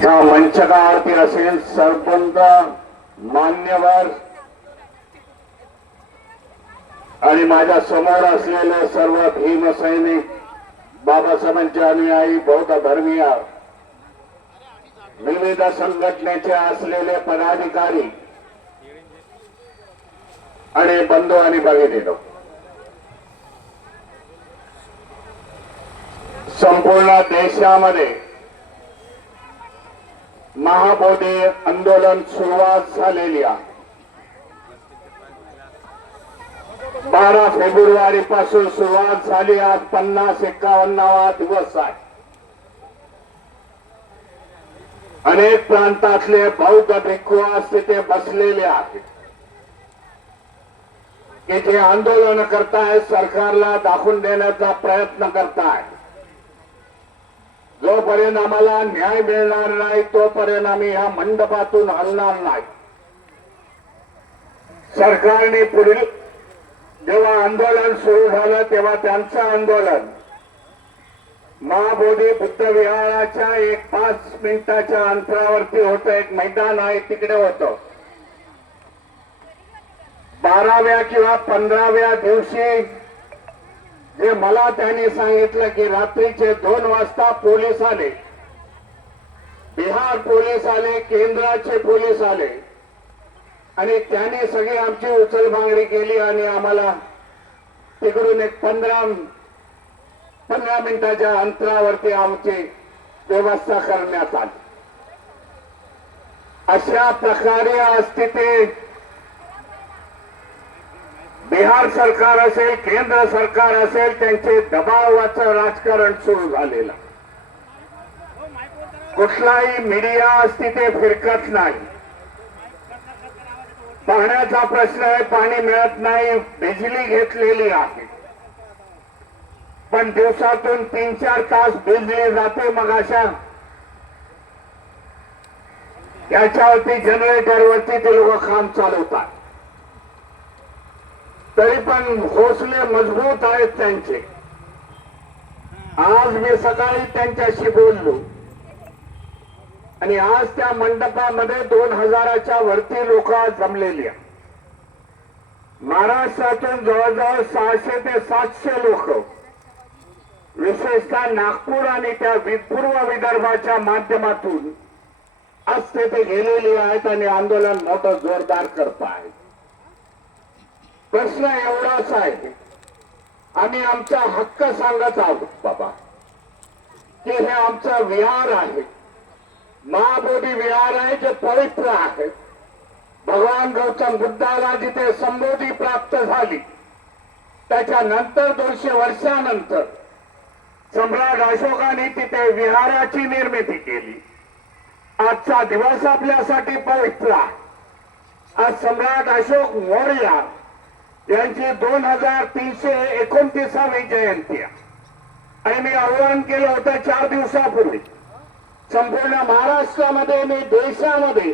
या मंचकावरती असेल सरपंच मान्यवर आणि माझ्यासमोर असलेले सर्व भीमसैनिक बाबासाहेबांचे अनुयायी बौद्ध धर्मीय विविध संघटनेचे असलेले पदाधिकारी आणि बंधू आणि भगिनीनो संपूर्ण देशामध्ये महाबोधी आंदोलन सुरुवात झालेली आहे. बारा फेब्रुवारी पासून सुरुवात झाली आज पन्नास एकावन्नावा दिवस आहे. अनेक प्रांतातले बौद्ध भिक्खू तिथे बसलेले आहेत. की जे आंदोलन करतायत सरकारला दाखवून देण्याचा प्रयत्न करतायत जोपर्यंत आम्हाला न्याय मिळणार नाही तोपर्यंत आम्ही या मंडपातून हलणार नाही. सरकारने पुढील जेव्हा आंदोलन सुरू झालं तेव्हा त्यांचं आंदोलन. महाबोधी बुद्ध विहाराच्या एक पाच मिनिटाच्या अंतरावरती होतं एक मैदान आहे तिकडे होतं. बाराव्या किंवा पंधराव्या दिवशी जे मला त्यांनी सांगितलं की रात्रीचे दोन वाजता पोलीस आले. बिहार पोलीस आले केंद्राचे पोलीस आले. आणि त्याने सगळी आमची उचलबांगडी केली आणि आम्हाला तिकडून एक पंधरा पंधरा मिनिटाच्या अंतरावरती आमची व्यवस्था करण्यात आली. अशा प्रकारे आज तिथे बिहार सरकार असेल केंद्र सरकार असेल त्यांचे दबावाचं राजकारण सुरू झालेलं. कुठलाही मीडिया तिथे फिरकत नाही. पाण्याचा प्रश्न आहे पाणी मिळत नाही बिजली घेतलेली आहे. पण दिवसातून तीन चार तास बिजली जाते मग अशा. याच्यावरती जनरेटरवरती ते लोक काम चालवतात. तरी पण हौसले मजबूत आहेत त्यांचे. आज मी सकाळी त्यांच्याशी बोललो. आणि आज त्या मंडपामध्ये दोन हजाराच्या वरती लोक जमलेली आहेत. महाराष्ट्रातून जवळजवळ सहाशे ते सातशे लोक विशेषतः नागपूर आणि त्या पूर्व विदर्भाच्या माध्यमातून आज तेथे गेलेली आहेत आणि आंदोलन मोठं जोरदार करत आहेत प्रश्न एवढाच आहे. आम्ही आमचा हक्क सांगत आहोत बाबा. की हे आमचा विहार आहे. महाबोधी विहार आहे जे पवित्र आहे. भगवान गौतम बुद्धाला जिथे संबोधी प्राप्त झाली त्याच्यानंतर दोनशे वर्षानंतर सम्राट अशोकाने तिथे विहाराची निर्मिती केली. आजचा दिवस आपल्यासाठी पवित्र आहे. आज सम्राट अशोक मौर्य त्यांची दोन हजार तीनशे एकोणतीसावी जयंती आणि मी आव्हान केलं होतं चार दिवसापूर्वी संपूर्ण महाराष्ट्रामध्ये आणि देशामध्ये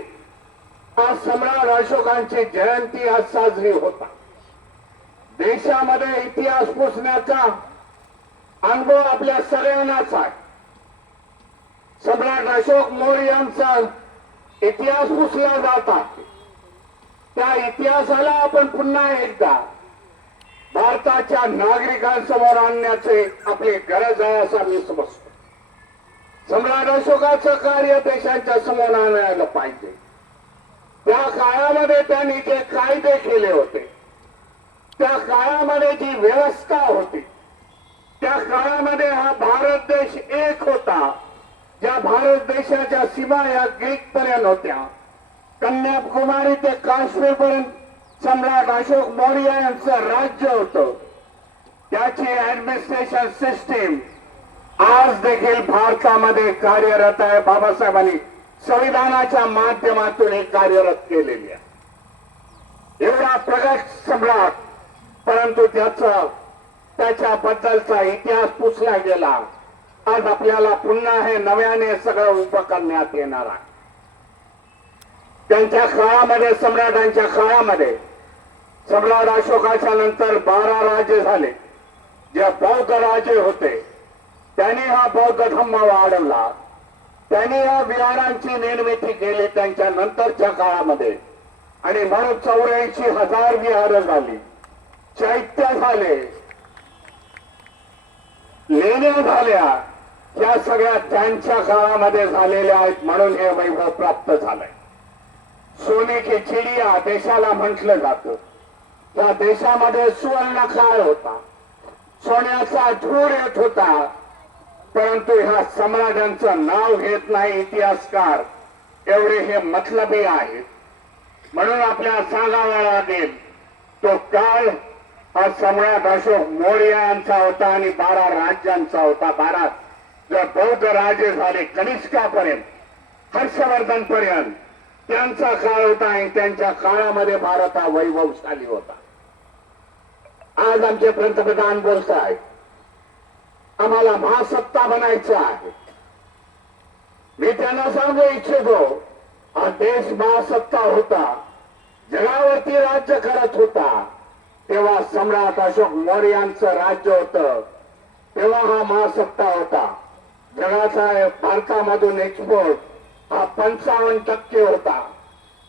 आज सम्राट अशोकांची जयंती आज साजरी होता देशामध्ये इतिहास पुसण्याचा अनुभव आपल्या सगळ्यांनाच आहे. सम्राट अशोक मोर यांचा इतिहास पुसला जात आहे. त्या इतिहासाला आपण पुन्हा एकदा भारताच्या नागरिकांसमोर आणण्याचे आपली गरज आहे असा मी समजतो. सम्राट अशोकाचं कार्य देशांच्या समोर आणायला पाहिजे. त्या काळामध्ये त्यांनी जे कायदे केले होते त्या काळामध्ये जी व्यवस्था होती त्या काळामध्ये हा भारत देश एक होता ज्या भारत देशाच्या सीमा या ग्रीक पर्यंत होत्या. कन्याकुमारी ते काश्मीर पर्यंत सम्राट अशोक मौर्य यांचं राज्य होतं. त्याची ऍडमिनिस्ट्रेशन सिस्टीम आज देखील भारतामध्ये कार्यरत आहे. बाबासाहेबांनी संविधानाच्या माध्यमातून हे कार्यरत केलेली आहे. एवढा प्रगत सम्राट परंतु त्याचा त्याच्याबद्दलचा इतिहास पुसला गेला. आज आपल्याला पुन्हा हे नव्याने सगळं उभं करण्यात येणार आहे. त्यांच्या काळामध्ये सम्राटांच्या काळामध्ये सम्राट अशोकाच्या नंतर बारा राजे झाले. जे बौद्ध राजे होते त्यांनी हा बौद्ध धम्म वाढवला. त्यांनी या विहारांची निर्मिती केली त्यांच्या नंतरच्या काळामध्ये. आणि म्हणून चौऱ्याऐंशी हजार विहार झाली. चैत्य झाले. लेण्या झाल्या. या सगळ्या त्यांच्या काळामध्ये झालेल्या आहेत म्हणून हे वैभव प्राप्त झालंय. सोने की चिडिया देशाला म्हटलं जात. त्या देशामध्ये सुवर्ण काळ होता. सोन्याचा धूर येत होता. परंतु ह्या सम्राटांचं नाव घेत नाही इतिहासकार. एवढे हे मतलबी आहेत. म्हणून आपल्या सांगावा लागेल तो काळ हा सम्राट अशोक मौर्य यांचा होता आणि बारा राज्यांचा होता. बारा जर बौद्ध राजे झाले कनिष्कापर्यंत हर्षवर्धन पर्यंत त्यांचा काळ होता आणि त्यांच्या काळामध्ये भारत हा वैभवशाली होता. आज आमचे पंतप्रधान बोलत आहेत आम्हाला महासत्ता बनायचं आहे. मी त्यांना सांगू इच्छितो हा देश महासत्ता होता जगावरती राज्य करत होता तेव्हा सम्राट अशोक मौर्यांचं राज्य होत तेव्हा हा महासत्ता होता. जगाचा भारतामधून एक्सपोर्ट हा पंचावन्न टक्के होता.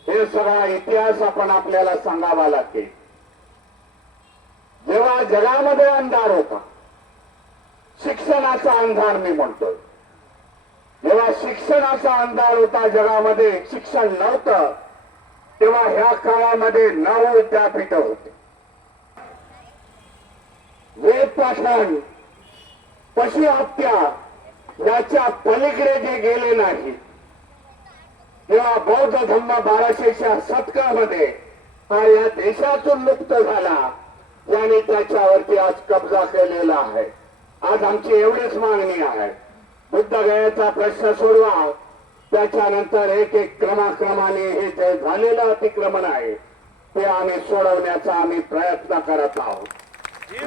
हे सगळा इतिहास आपण आपल्याला सांगावा लागेल. जेव्हा जगामध्ये अंधार होता शिक्षणाचा अंधार मी म्हणतोय. जेव्हा शिक्षणाचा अंधार होता जगामध्ये शिक्षण नव्हतं तेव्हा ह्या काळामध्ये नऊ विद्यापीठ होते. वेद पाठण पशु हत्या याच्या पलीकडे जे गेले नाही तेव्हा बौद्ध धम्म बाराशेच्या शतकामध्ये हा या देशातून मुक्त झाला. ज्याने त्याच्यावरती आज कब्जा केलेला आहे. आज आमची एवढीच मागणी आहे. बुद्ध गयाचा प्रश्न सोडवा. त्याच्यानंतर एक एक क्रमाक्रमाने हे जे झालेलं अतिक्रमण आहे ते आम्ही सोडवण्याचा आम्ही प्रयत्न करत आहोत.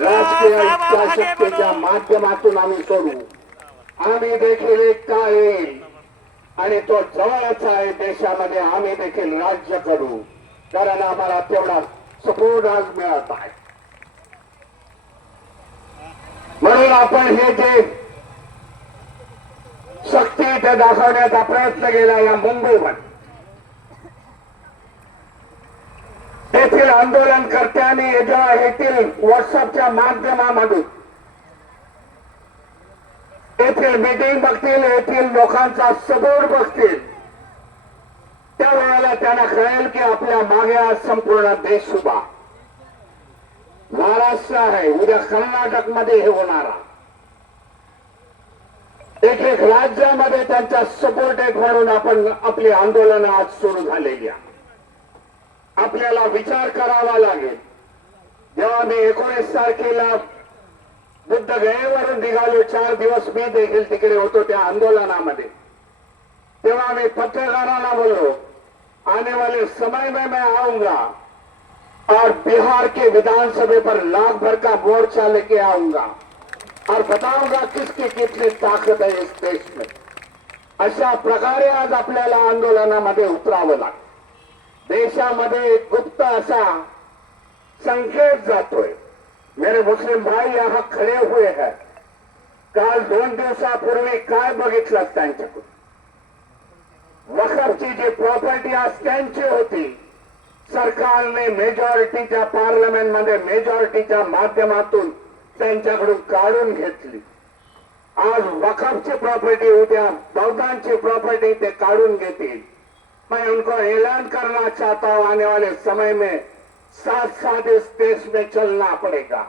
राजकीय इच्छाशक्तीच्या माध्यमातून आम्ही सोडू. आम्ही देखील एक का येईल आणि तो जवळच आहे देशामध्ये आम्ही देखील राज्य करू. कारण आम्हाला तेवढा सपोर्ट आज मिळत आहे. म्हणून आपण हे जे शक्ती इथे दाखवण्याचा प्रयत्न केला या मुंबईमध्ये येथील आंदोलनकर्त्यांनी जेव्हा येथील व्हॉट्सअपच्या माध्यमामधून येथील मिटिंग बघतील येथील लोकांचा सपोर्ट बघतील. त्या वेळेला त्यांना कळेल की आपल्या मागे आज संपूर्ण देश उभा. महाराष्ट्र आहे उद्या कर्नाटकमध्ये हे होणारा एक एक राज्यामध्ये त्यांचा सपोर्ट एक म्हणून आपण आपली आंदोलन आज सुरू झालेली आहे आपल्याला विचार करावा लागेल. जेव्हा मी एकोणीस तारखेला बुद्ध गयेवरून निघालो चार दिवस मी देखील तिकडे होतो त्या आंदोलनामध्ये. तेव्हा मी पत्रकारांना बोललो आने वाले समय में मैं आऊंगा और बिहार के विधानसभा पर लाख भर का मोर्चा लेके आऊंगा और बताऊंगा किसकी कितनी ताकद है इस देश में। अशा प्रकारे आज आपल्याला आंदोलनामध्ये उतरावं लागतं देशामध्ये एक गुप्त असा संकेत जातोय. मेरे मुस्लिम भाई यहाँ खडे हुए हैं। काल दोन दिवसापूर्वी काय बघितलं त्यांच्याकडून? वखरची जी प्रॉपर्टी आज त्यांची होती सरकारने मेजॉरिटीच्या पार्लमेंटमध्ये मेजॉरिटीच्या माध्यमातून त्यांच्याकडून काढून घेतली. आज वखफची प्रॉपर्टी उद्या बौद्धांची प्रॉपर्टी ते काढून घेतील. मैं उनको ऐलान करना चाहता हूं आने वाले समय में साथ साथ इस देश में चलना पड़ेगा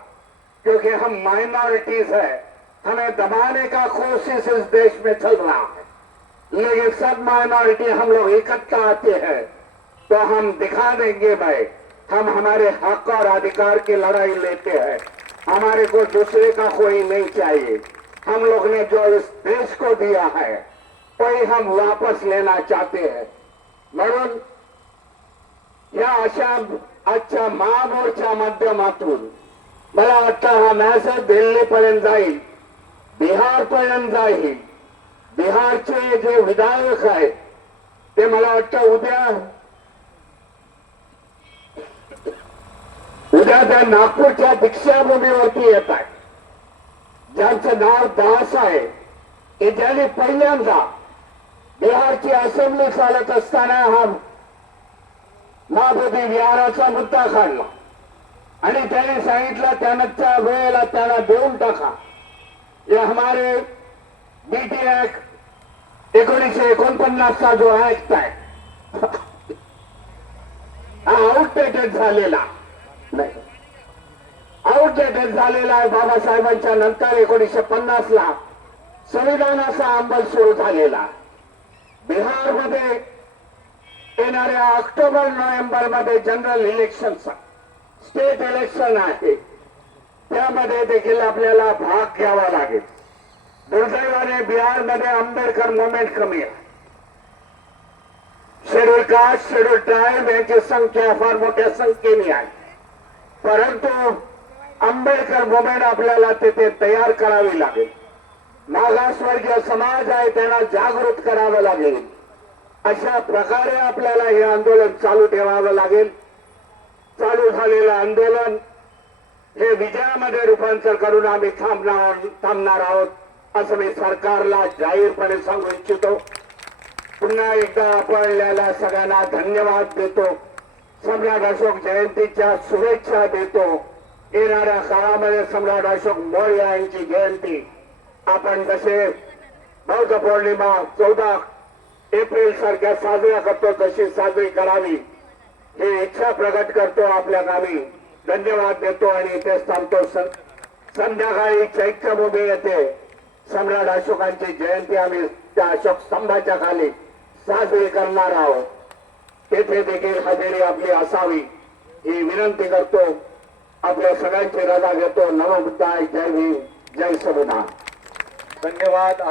क्योंकि हम माइनॉरिटीज है। हमें दबाने का कोशिश इस देश में चल रहा है। लेकिन सब माइनॉरिटी हम लोग इकट्ठा आते हैं। तो हम दिखा देंगे भाई हम हमारे हक और अधिकार की लड़ाई लेते हैं। हमारे को दूसरे का कोई नहीं चाहिए। हम लोग ने जो इस देश को दिया है वही हम वापस लेना चाहते हैं। म्हणून या अशा आजच्या महामोर्च्या माध्यमातून मला वाटतं हा मॅसेज दिल्लीपर्यंत जाईल बिहारपर्यंत जाईल. बिहारचे जे विधायक आहेत ते मला वाटतं उद्या उद्या त्या नागपूरच्या दीक्षाभूमीवरती येत आहे ज्यांचं नाव दास आहे की ज्यांनी पहिल्यांदा बिहारची असेंब्ली चालत असताना हा महापती विहाराचा मुद्दा काढला. आणि त्याने सांगितलं त्यानंच्या वेळेला त्याला देऊन टाका. हे हमारे बीटी ऍक्ट एकोणीसशे एकोणपन्नासचा जो ऍक्ट आहे हा आउटडेटेड झालेला नाही. आउटडेटेड झालेला आहे बाबासाहेबांच्या नंतर एकोणीसशे पन्नास ला संविधानाचा अंमल सुरू झालेला बिहारमध्ये येणाऱ्या ऑक्टोबर नोव्हेंबरमध्ये जनरल इलेक्शन स्टेट इलेक्शन आहे. त्यामध्ये देखील आपल्याला भाग घ्यावा लागेल. दुर्दैवाने बिहारमध्ये आंबेडकर मुवमेंट कमी आहे. शेड्यूल कास्ट शेड्यूल ट्राईब यांची संख्या फार मोठ्या संख्येने आहे. परंतु आंबेडकर मुवमेंट आपल्याला तिथे तयार करावी लागेल. मागासवर्गीय समाज आहे त्यांना जागृत करावं लागेल. अशा प्रकारे आपल्याला हे आंदोलन चालू ठेवावं लागेल. चालू झालेलं आंदोलन हे विजयामध्ये रूपांतर करून आम्ही थांबणार थांबणार आहोत असं मी सरकारला जाहीरपणे सांगू इच्छितो. पुन्हा एकदा आपल्याला सगळ्यांना धन्यवाद देतो. सम्राट अशोक जयंतीच्या शुभेच्छा देतो. येणाऱ्या काळामध्ये सम्राट अशोक मौर्य यांची जयंती. आपण जसे बौद्ध पौर्णिमा चौदा एप्रिल सारख्या साजऱ्या करतो तशी साजरी करावी. ही इच्छा प्रकट करतो आपल्या गावी धन्यवाद देतो आणि इथेच थांबतो. संध्याकाळी चैत्यभूमी येते. सम्राट अशोकांची जयंती आम्ही त्या अशोक स्तंभाच्या खाली साजरी करणार आहोत. तेथे देखील हजेरी आपली असावी. ही विनंती करतो. आपल्या सगळ्यांची रजा घेतो. नवबुद्धाय जय भीम. जय समुदा धन्यवाद.